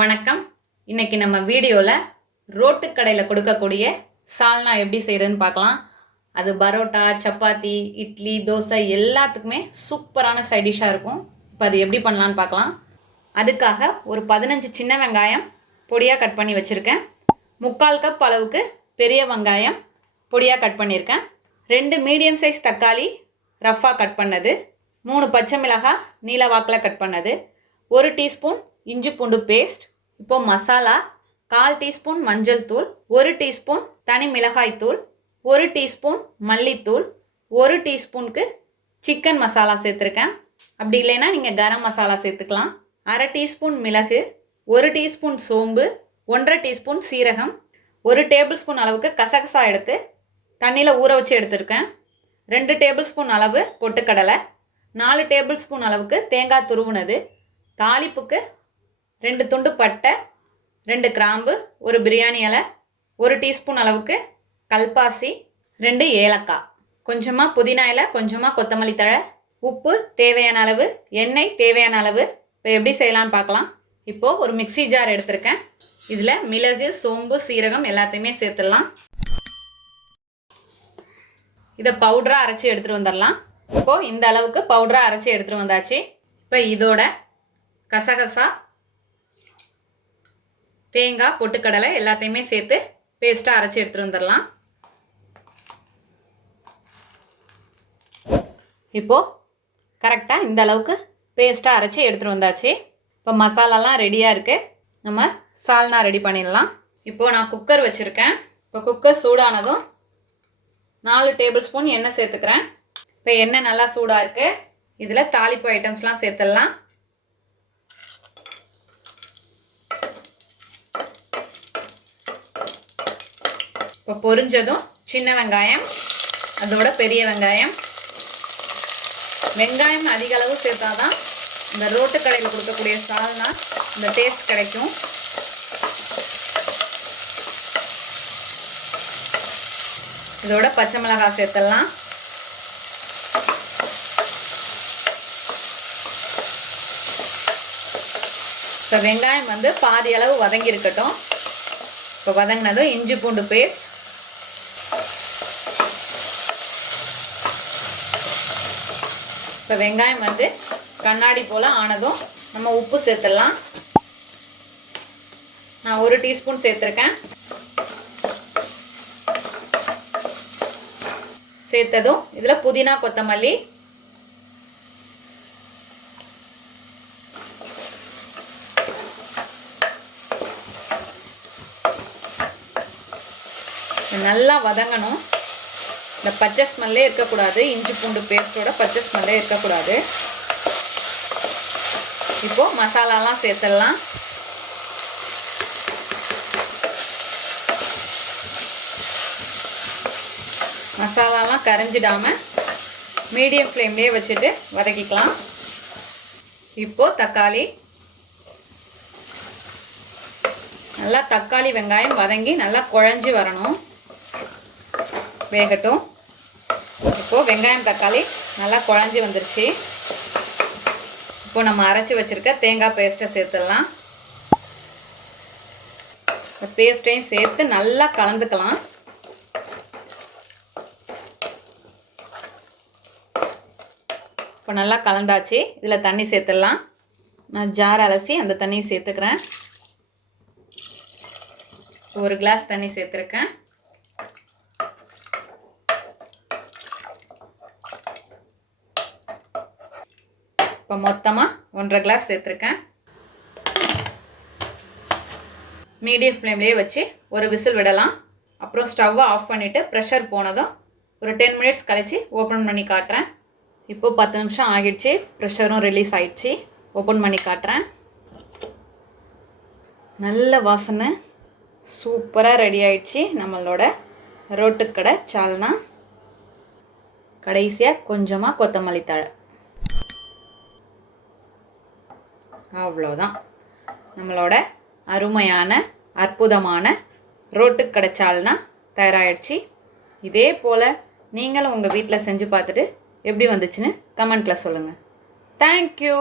வணக்கம். இன்னைக்கு நம்ம வீடியோவில் ரோட்டு கடையில் கொடுக்கக்கூடிய சால்னா எப்படி செய்கிறதுன்னு பார்க்கலாம். அது பரோட்டா, சப்பாத்தி, இட்லி, தோசை எல்லாத்துக்குமே சூப்பரான சைட் டிஷ்ஷாக இருக்கும். இப்போ அது எப்படி பண்ணலான்னு பார்க்கலாம். அதுக்காக ஒரு 15 சின்ன வெங்காயம் பொடியாக கட் பண்ணி வச்சுருக்கேன். 3/4 கப் அளவுக்கு பெரிய வெங்காயம் பொடியாக கட் பண்ணியிருக்கேன். 2 மீடியம் சைஸ் தக்காளி ரஃப்பாக கட் பண்ணது, 3 பச்சை மிளகாய் நீல வாக்கில் கட் பண்ணது, 1 டீஸ்பூன் இஞ்சி பூண்டு பேஸ்ட். இப்போ மசாலா 1/4 டீஸ்பூன் மஞ்சள் தூள், 1 டீஸ்பூன் தனி மிளகாய் தூள், 1 டீஸ்பூன் மல்லித்தூள், 1 டீஸ்பூனுக்கு சிக்கன் மசாலா சேர்த்துருக்கேன். அப்படி இல்லைன்னா நீங்கள் கரம் மசாலா சேர்த்துக்கலாம். 1/2 டீஸ்பூன் மிளகு, 1 டீஸ்பூன் சோம்பு, 1/2 டீஸ்பூன் சீரகம், 1 டேபிள் ஸ்பூன் அளவுக்கு கசகசா எடுத்து தண்ணியில் ஊற வச்சு எடுத்துருக்கேன். 2 டேபிள் ஸ்பூன் அளவு பொட்டுக்கடலை, 4 டேபிள் ஸ்பூன் அளவுக்கு தேங்காய் துருவுனது, தாளிப்புக்கு 2 துண்டு பட்டை, 2 கிராம்பு, 1 பிரியாணி இலை, 1 டீஸ்பூன் அளவுக்கு கல்பாசி, 2 ஏலக்காய், கொஞ்சமாக புதினா இலை, கொஞ்சமாக கொத்தமல்லி தழை, உப்பு தேவையான அளவு, எண்ணெய் தேவையான அளவு. இப்போ எப்படி செய்யலான்னு பார்க்கலாம். இப்போது ஒரு மிக்சி ஜார் எடுத்திருக்கேன். இதில் மிளகு, சோம்பு, சீரகம் எல்லாத்தையுமே சேர்த்துடலாம். இதை பவுடராக அரைச்சி எடுத்துகிட்டு வந்துடலாம். இப்போது இந்த அளவுக்கு பவுடராக அரைச்சி எடுத்துகிட்டு வந்தாச்சு. இப்போ இதோட கசகசா, தேங்காய், பொட்டுக்கடலை எல்லாத்தையுமே சேர்த்து பேஸ்ட்டாக அரைச்சி எடுத்துகிட்டு வந்துடலாம். இப்போது கரெக்டாக இந்த அளவுக்கு பேஸ்ட்டாக அரைச்சி எடுத்துகிட்டு வந்தாச்சு. இப்போ மசாலாலாம் ரெடியாக இருக்குது. நம்ம சால்னா ரெடி பண்ணிடலாம். இப்போது நான் குக்கர் வச்சுருக்கேன். இப்போ குக்கர் சூடானதும் 4 டேபிள் ஸ்பூன் எண்ணெய் சேர்த்துக்கிறேன். இப்போ எண்ணெய் நல்லா சூடாக இருக்குது. இதில் தாளிப்பு ஐட்டம்ஸ்லாம் சேர்த்துடலாம். இப்போ பொரிஞ்சதும் சின்ன வெங்காயம், அதோட பெரிய வெங்காயம். வெங்காயம் அதிக அளவு சேர்த்தா தான் இந்த ரோட்டு கடையில் கொடுக்கக்கூடிய சால்னா இந்த டேஸ்ட் கிடைக்கும். இதோட பச்சை மிளகாய் சேர்த்துடலாம். இப்போ வெங்காயம் பாதி அளவு வதங்கி இருக்கட்டும். இப்போ வதங்கினதும் இஞ்சி பூண்டு பேஸ்ட், இப்போ வெங்காயம் கண்ணாடி போல் ஆனதும் நம்ம உப்பு சேர்த்துடலாம். நான் 1 டீஸ்பூன் சேர்த்துருக்கேன். சேர்த்ததும் இதில் புதினா, கொத்தமல்லி, நல்லா வதங்கணும். இந்த பச்சை ஸ்மெல்லே இருக்கக்கூடாது. இஞ்சி பூண்டு பேஸ்ட்டோட பச்சை ஸ்மெல்லே இருக்கக்கூடாது. இப்போது மசாலாலாம் சேர்த்துடலாம். மசாலாலாம் கரைஞ்சிடாமல் மீடியம் ஃப்ளேம்லேயே வச்சுட்டு வதக்கிக்கலாம். இப்போது தக்காளி, நல்லா தக்காளி வெங்காயம் வதங்கி நல்லா குழஞ்சி வரணும், வேகட்டும். இப்போது வெங்காயம் தக்காளி நல்லா குழஞ்சி வந்துருச்சு. இப்போது நம்ம அரைச்சி வச்சுருக்க தேங்காய் பேஸ்ட்டை சேர்த்துடலாம். இந்த பேஸ்ட்டையும் சேர்த்து நல்லா கலந்துக்கலாம். இப்போ நல்லா கலந்தாச்சு. இதில் தண்ணி சேர்த்துடலாம். நான் ஜார் அலசி அந்த தண்ணியை சேர்த்துக்கிறேன். 1 கிளாஸ் தண்ணி சேர்த்துருக்கேன். இப்போ மொத்தமாக 1.5 கிளாஸ் சேர்த்துருக்கேன். மீடியம் ஃப்ளேம்லேயே வச்சு ஒரு விசில் விடலாம். அப்புறம் ஸ்டவ்வை ஆஃப் பண்ணிவிட்டு ப்ரெஷர் போனதும் ஒரு 10 மினிட்ஸ் கழித்து ஓப்பன் பண்ணி காட்டுறேன். இப்போது 10 நிமிஷம் ஆகிடுச்சு. ப்ரெஷரும் ரிலீஸ் ஆகிடுச்சு. ஓப்பன் பண்ணி காட்டுறேன். நல்ல வாசனை, சூப்பராக ரெடி ஆகிடுச்சு நம்மளோட ரோட்டுக்கடை சால்னா. கடைசியாக கொஞ்சமாக கொத்தமல்லி தழை. அவ்வளோதான், நம்மளோட அருமையான அற்புதமான ரோட்டுக்கடை சால்னா தயாராகிடுச்சு. இதே போல் நீங்களும் உங்கள் வீட்டில் செஞ்சு பார்த்துட்டு எப்படி வந்துச்சுன்னு கமெண்ட்டில் சொல்லுங்கள். தேங்க்யூ.